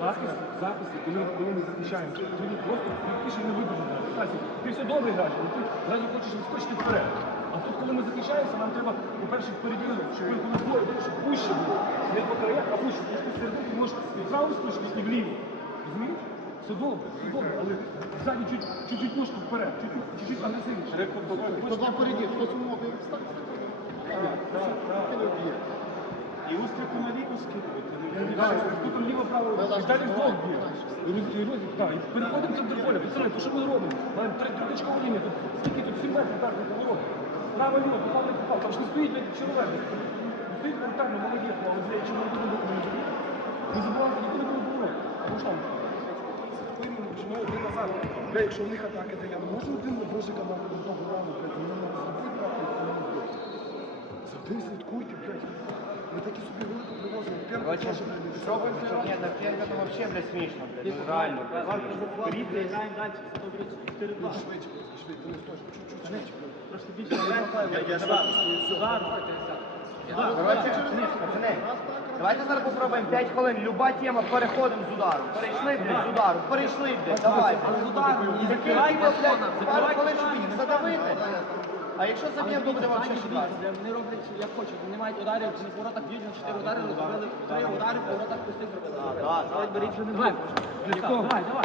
Захист, захист, коли, коли ми захищаємо, тоді просто тихіше не. Стасі, ти все добре граєш, але ти зразу хочеш відскочити вперед. А тут, коли ми захищаємося, нам треба, по-перше, впереді, щоб ви коли двоє, щоб пуще було. Не по краях, а пуще. Тому що ти можеш і вправо скочити, і вліво. Розумієш? Все добре, все добре, але ззаді чуть, чуть-чуть ножку вперед, чуть-чуть, агресивніше. Хто там впереді, хтось умов, встань, Ти не вб'є. І устрику на ліку скидувати. Тут ліво право далі вдвох б'є. І так, переходимо в центр поля. Пацани, то що ми робимо? Маємо три тридочкову лінію. Тут скільки тут 7 метрів так не робимо. Право ліво, попав не попав. Там ж не стоїть чоловік. Стоїть вертально, молодець, молодець, чому не буде не Не забувайте, ніколи не. Або ж там. Виймемо, чому один назад. Бля, якщо в них атака дає, ну може один бросика на одного рану, блядь, ну не зробити це не буде. Завжди слідкуйте, блядь. Собі велику привозимо. П'янку теж, блядь. Ні, так смішно, блядь. Ну, реально, блядь. Скоріше граємо далі, 4-2. Швидше, швидше, ти не стоїш, чуть-чуть швидше. Трошки більше Я зараз. Пацани, давайте зараз попробуємо 5 хвилин, люба тема, переходимо з удару. Перейшли, блядь, з удару, перейшли, блядь, давай. З удару, і закривайте, блядь, пару хвилин, щоб їх задавити. А якщо заб'ємо, то буде взагалі шикарно. Вони роблять, як хочуть, вони мають ударів, на воротах б'ють, на 4 удари розробили, 3 удари, по воротах пустих зробили. Так, так, беріть вже не Давай, давай, давай.